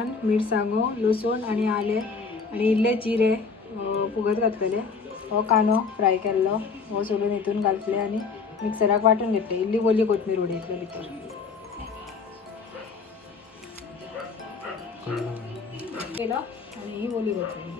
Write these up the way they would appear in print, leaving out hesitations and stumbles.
लवंगान मिरसांगो लसूण आणि आले आणि इल्ले जिरे फुगत घातलेले. हो कानो फ्राय केल्लो हो सोडून हितून घातले आणि मिक्सराक वाटून घेतले. इल्ली ओली कोथमीर उडयतले भितर केलो आणि ही ओली कोथमीर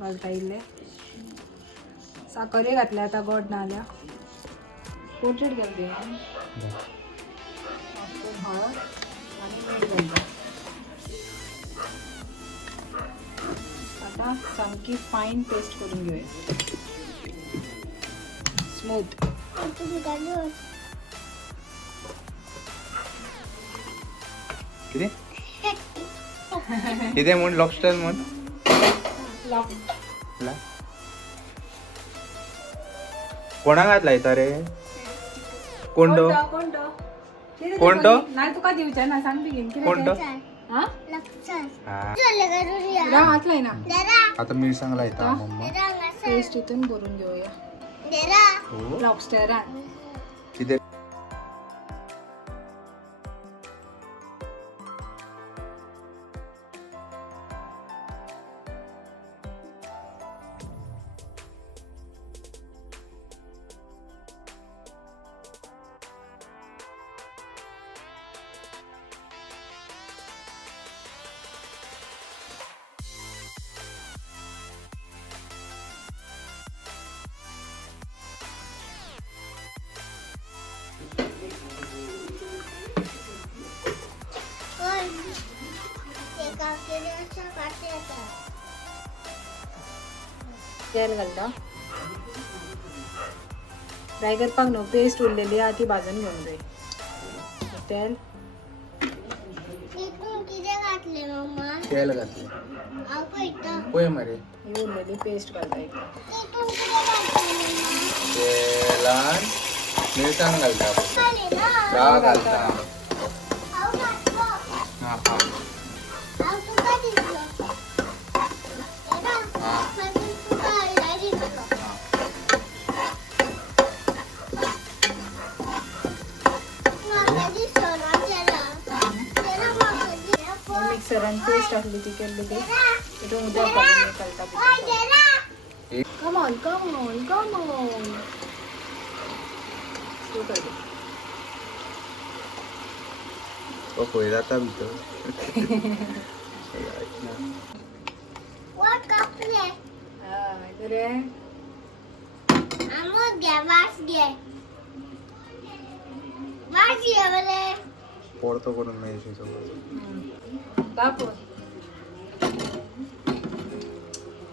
घालता इल्ले साखरे घातले. आता गोड ना आल्या पोटरेट घालते हळद आणि मीठ घालता. आता सामकी फाईन पेस्ट करून घेऊया स्मूथ. किती म्हण लॉबस्टर म्हण कोणा घातला येता रे कोणतो कोणतो नाही तुका दिवचा ना सांग बेगीन कोणतो हा हातलाय ना. आता मिरसांग लायता मम्मा पेस्ट इथून भरून घेऊया लॉबस्टरान. किती तेल घालता. फ्राय करपाक न्हू पेस्ट उरलेली आहा ती भाजून घेऊन जाय. तेल तेल घातले पळय मरे ही उरलेली पेस्ट घालता. तेलान मिरसांग घालता राव घालता हा हा मिक्सरान पेस्ट असली ती केल्ली ती तितून उदक घालून घालता. Come on come on come on पळय जाता भितर रे पोरतो करून मेळशी सगळं दाखव.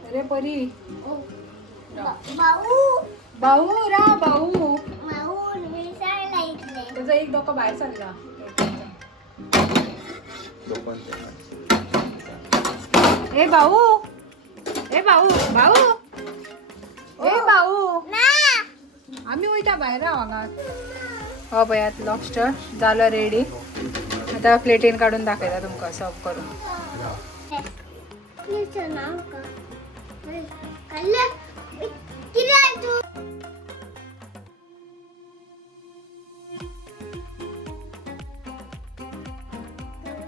अरे परी भाऊ रा भाऊ तुझा एक डोकं बाहेर चालला. ए भाऊ ए भाऊ भाऊ ए भाऊ आम्ही वयता भायर हांगात. हो पळय आतां लॉबस्टर जालो रेडी. आता प्लेटीन काढून दाखयता तुमकां सर्व करून.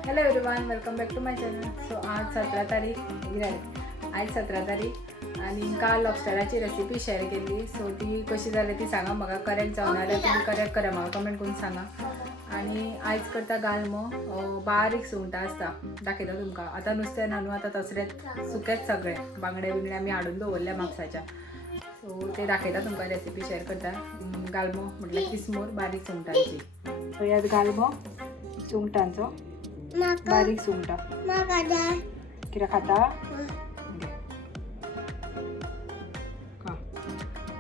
Hello everyone welcome back to my channel. So आज 17 तारीख आज 17 तारीख आणि काल लॉबस्टराची रेसिपी शेअर केली. सो ती कशी जाली ती सांगा म्हाका. करेक्ट जावन जाल्यार तुम्ही करेक्ट करा म्हाका कमेंट करून सांगा. आणि आयज करता गालमो बारीक सुंगटां आसता दाखयता तुमकां. आतां नुस्तें ना न्हू आतां तसलेच सुकेच सगळे बांगडे बिंगडे आमी हाडून दवरल्या म्हापसाच्या. सो ते दाखयता तुमकां रेसिपी शेअर करता. गालमो म्हटल्यार किसमूर बारीक सुंगटांची. ह्यात गालमो सुंगटांचो बारीक सुंगटां कितें खाता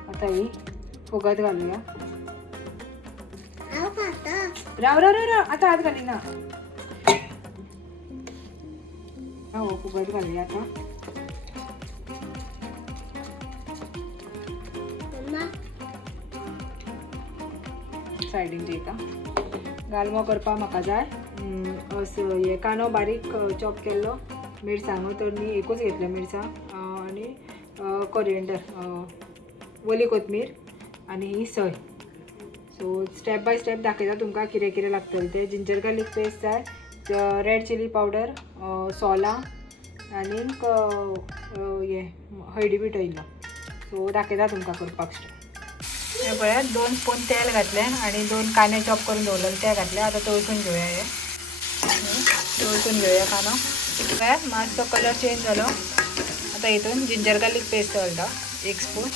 आता ही फुगत घालूया. राव राव राव आता हात घाली ना. हो फुगत घालूया आता. सायडीन दयता. गालमो करपाक म्हाका जाय हे कांदो बारीक चॉप केल्लो. मिरसांगो तर न्ही एकूच घेतल्या मिरसांग आणि कोरिएंडर ओली कोथमीर आणि ही सय सो स्टेप बाय स्टेप दाखयता तुमकां कितें कितें लागतलें तें. जिंजर गार्लीक पेस्ट जाय, रेड चिली पावडर, सोला आनीक हे हळदी पिठो इल्लो. सो दाखयता तुमकां करपाक स्टार्ट. हे पळयात 2 स्पून तेल घातलें आनी 2 कांदे चॉप करून दवरलेले ते घातले. आतां तळसून घेवया हे. तळसून घेवया कांदो. पळयात मातसो कलर चेंज जालो. आतां हितून जिंजर गार्लीक पेस्ट घालता 1 स्पून.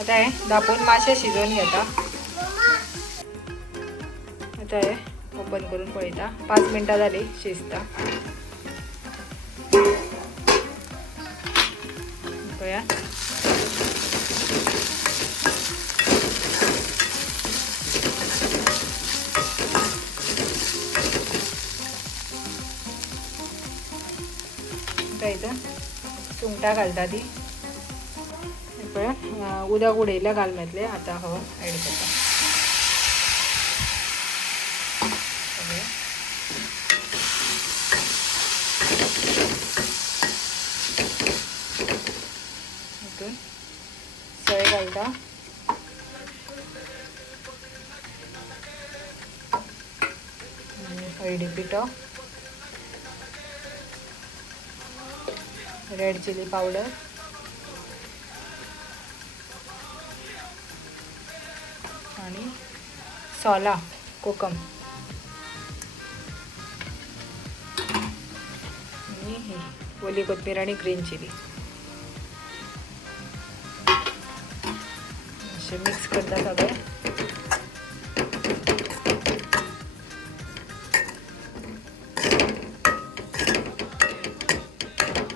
आता हे धापून मातशें शिजोवन घेता. आता हे ओपन करून पळयता. 5 मिनटां जाली शिजता. पळया हितून सुंगटां घालता ती. पळया उदक उडयल्या घालमेतले. आतां हो ऍड करता. हितून सोय घालता. हळदी पिठो, रेड चिली पावडर आणि सोला कोकम आणि ही ओली कोथमीर आणि ग्रीन चिली असे मिक्स करता सगळे.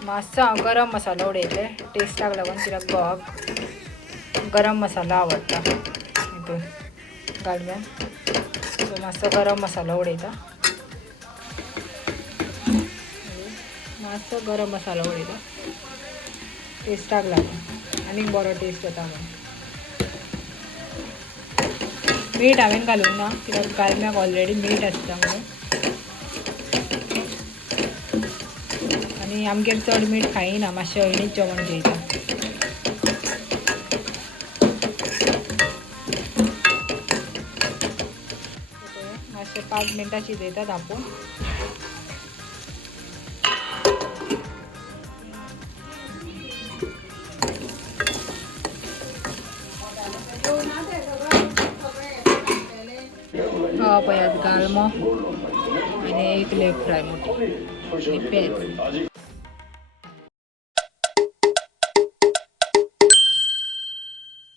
मातसो गरम मसालो उडयले टेस्टाक लागून, कित्याक घोवाक गरम मसालो आवडटा हितून गालम्यान. सो मातसो गरम मसालो उडयता. मातसो गरम मसालो उडयता टेस्टाक लागून आनीक बरो टेस्ट येता म्हणून. मीठ हांवें घालूंक ना कित्याक गालम्याक ऑलरेडी मीठ आसता म्हणून. आनी आमगेर चड मीठ खायना, मातशें अळणीच जेवण जेयता. मातशें 5 मिनटां शिजयता धापून. पळयात गालमो आनी एक लेग फ्राय मोठी आणि पेज.